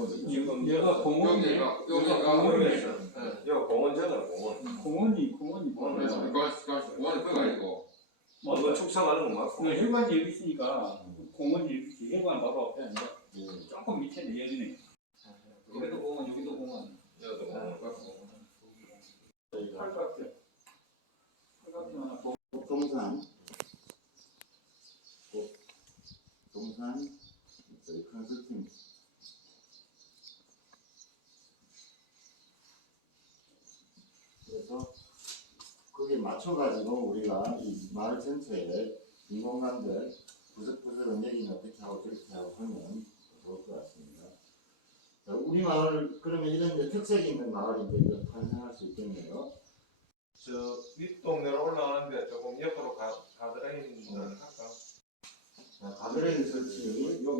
거죠. 여- 여가 공원이 여기가 여기가 공원이에요. 네. 네. 여기 공원잖아 공원. 공원이 공원이 공원. 그래서 네. 이거 이거 원래 그거 아니고 뭐, 뭐, 축산하는 거 맞고. 네, 혈관이 여기 있으니까 공원이 이렇게 해관 바로 앞에 앉아. 조금 밑에 내려지네. 여기도 공원, 여기도 공원. 여기도 공원. 동산 동산 저희 컨설팅 그래서 거기에 맞춰가지고 우리가 이 마을 전체에 인공관들 부석부석 음력이는 어떻게 하고 저렇게 하고 하면 좋을 것 같습니다. 자, 우리 마을 그러면 이런 특색이 있는 마을이 이제 탄생할 수 있겠네요. 저 윗동네로 올라가는데 조금 옆으로 가, 가드레인을 어. 할까? 가드레인 설치. 요